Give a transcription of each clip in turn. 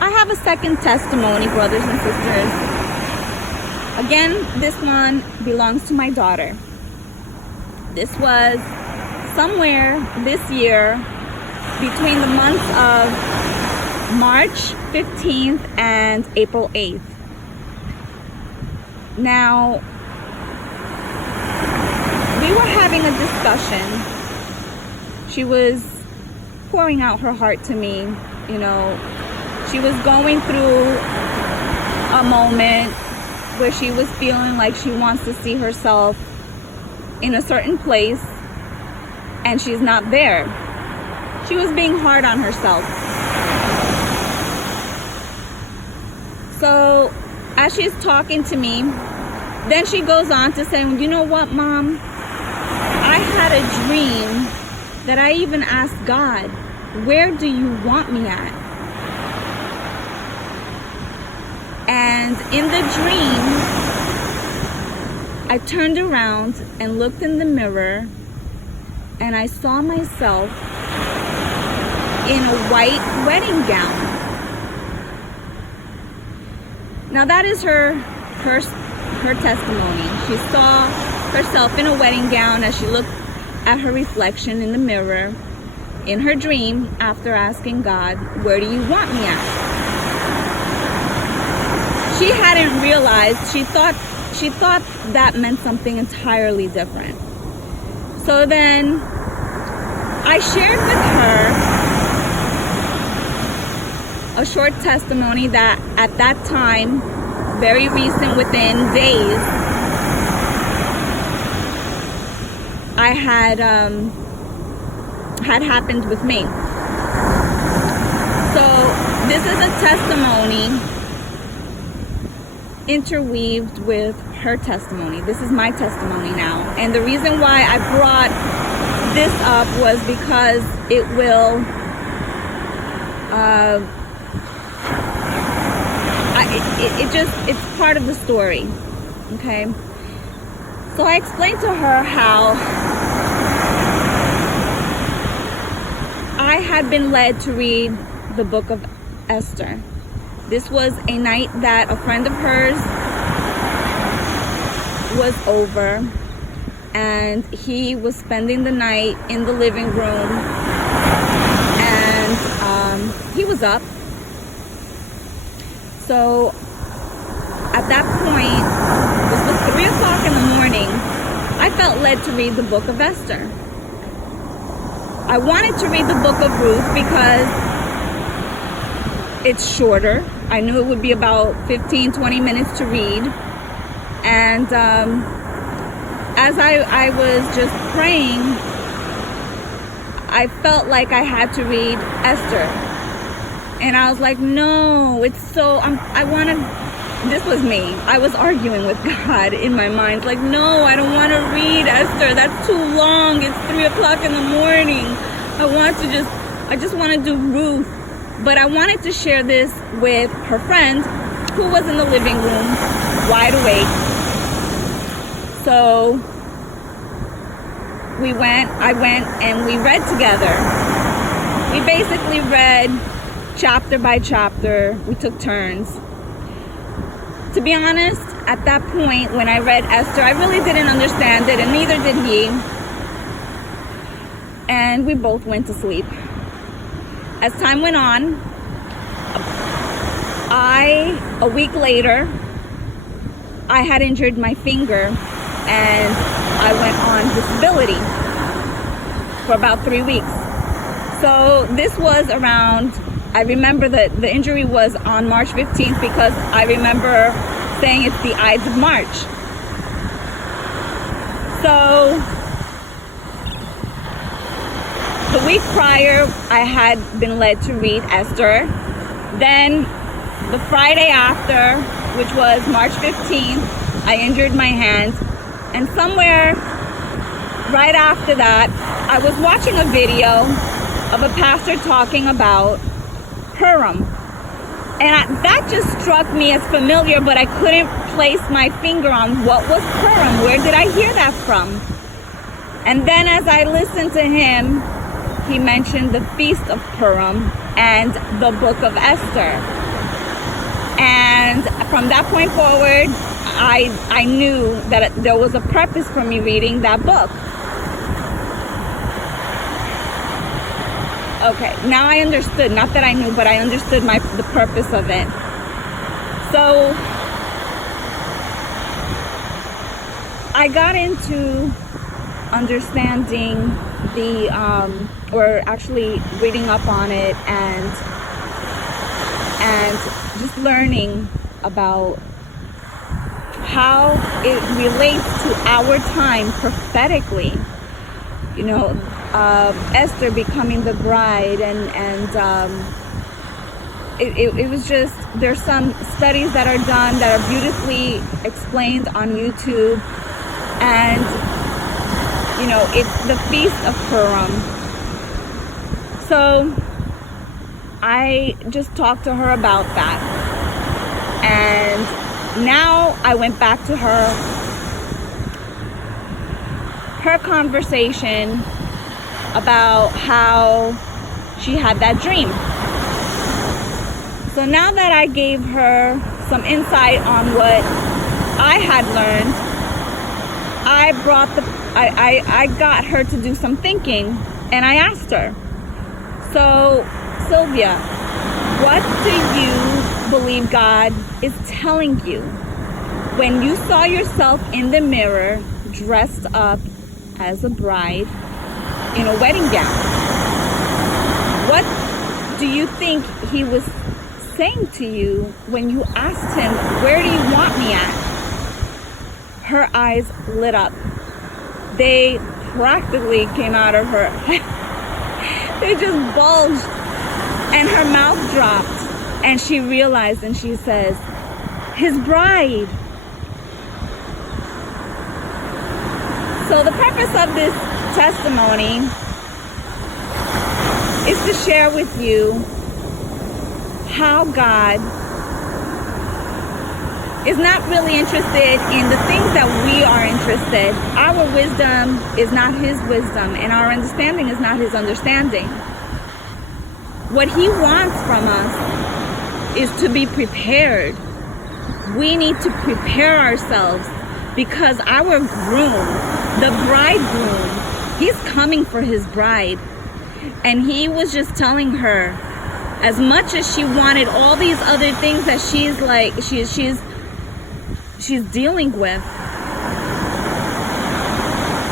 I have a second testimony, brothers and sisters. Again, this one belongs to my daughter. This was somewhere this year between the months of March 15th and April 8th. Now, we were having a discussion. She was pouring out her heart to me. You know, she was going through a moment where she was feeling like she wants to see herself in a certain place and she's not there. She was being hard on herself. So as she's talking to me, then she goes on to say, you know what, Mom? I had a dream that I even asked God, where do you want me at? And in the dream, I turned around and looked in the mirror and I saw myself in a white wedding gown. Now that is her testimony. She saw herself in a wedding gown as she looked at her reflection in the mirror in her dream after asking God, where do you want me at? She hadn't realized, she thought that meant something entirely different. So then I shared with her a short testimony that at that time, very recent, within days, I had happened with me. So this is a testimony interweaved with her testimony. This is my testimony now. And the reason why I brought this up was because it will it's part of the story. Okay, so I explained to her how I had been led to read the book of Esther. This was a night that a friend of hers was over, and he was spending the night in the living room, and he was up. So at that point, this was 3 o'clock in the morning, I felt led to read the book of Esther. I wanted to read the book of Ruth because it's shorter. I knew it would be about 15-20 minutes to read. And as I was just praying, I felt like I had to read Esther. And I was like, no, it's so, this was me. I was arguing with God in my mind. Like, no, I don't want to read Esther. That's too long. It's 3 o'clock in the morning. I just want to do Ruth. But I wanted to share this with her friend who was in the living room, wide awake. So I went and we read together. We basically read chapter by chapter. We took turns. To be honest, at that point when I read Esther, I really didn't understand it, and neither did he. And we both went to sleep. As time went on, a week later, I had injured my finger and I went on disability for about 3 weeks. So this was around, I remember that the injury was on March 15th because I remember saying it's the Ides of March. So the week prior, I had been led to read Esther. Then the Friday after, which was March 15th, I injured my hand. And somewhere right after that, I was watching a video of a pastor talking about Purim. And that just struck me as familiar, but I couldn't place my finger on what was Purim. Where did I hear that from? And then as I listened to him, he mentioned the Feast of Purim and the book of Esther. And from that point forward, I knew that there was a purpose for me reading that book. Okay, now I understood. Not that I knew, but I understood the purpose of it. So I got into understanding or actually reading up on it and just learning about how it relates to our time prophetically. You know, Esther becoming the bride, and it was just, there's some studies that are done that are beautifully explained on YouTube, and you know, it's the Feast of Purim. So I just talked to her about that, and now I went back to her conversation about how she had that dream. So now that I gave her some insight on what I had learned, I got her to do some thinking, and I asked her, so Sylvia, what do you believe God is telling you when you saw yourself in the mirror dressed up as a bride in a wedding gown? What do you think he was saying to you when you asked him, where do you want me at? Her eyes lit up. They practically came out of her head. They just bulged, and her mouth dropped, and she realized, and she says, his bride. So the purpose of this testimony is to share with you how God is not really interested in the things that we are interested. Our wisdom is not his wisdom, and our understanding is not his understanding. What he wants from us is to be prepared. We need to prepare ourselves, because our groom, the bridegroom, he's coming for his bride. And he was just telling her, as much as she wanted all these other things that she's dealing with,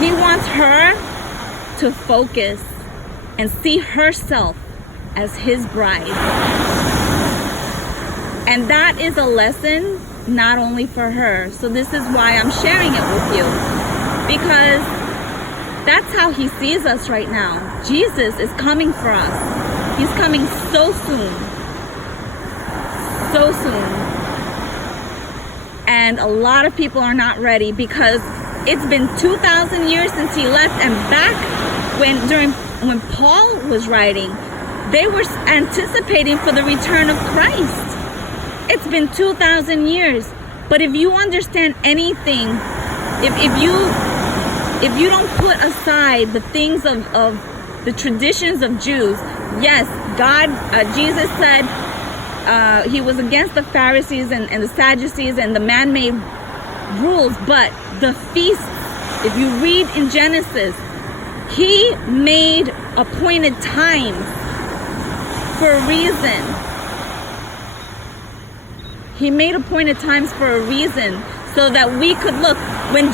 he wants her to focus and see herself as his bride. And that is a lesson not only for her. So this is why I'm sharing it with you, because that's how he sees us right now. Jesus is coming for us. He's coming so soon. So soon. And a lot of people are not ready, because it's been 2,000 years since he left. And back when Paul was writing, they were anticipating for the return of Christ. It's been 2,000 years. But if you understand anything, if you don't put aside the things of the traditions of Jews, yes, Jesus said he was against the Pharisees and the Sadducees and the man-made rules, but the feasts, if you read in Genesis, he made appointed times for a reason. He made appointed times for a reason, so that we could look. When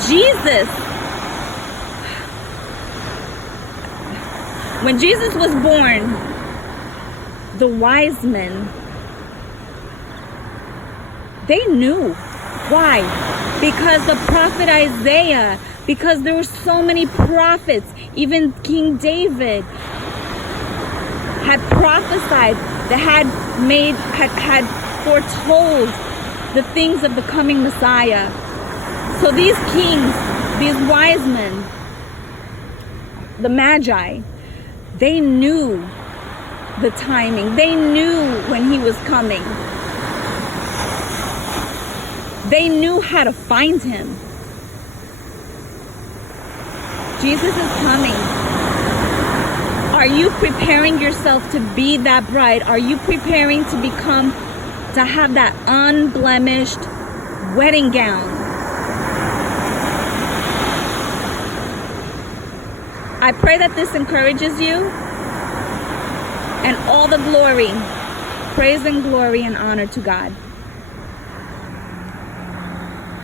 Jesus was born, the wise men, they knew. Why? Because the prophet Isaiah, because there were so many prophets, even King David had prophesied, that had foretold the things of the coming Messiah. So these kings, these wise men, the Magi, they knew the timing. They knew when he was coming. They knew how to find him. Jesus is coming. Are you preparing yourself to be that bride? Are you preparing to to have that unblemished wedding gown. I pray that this encourages you, and all the glory, praise and glory and honor to God.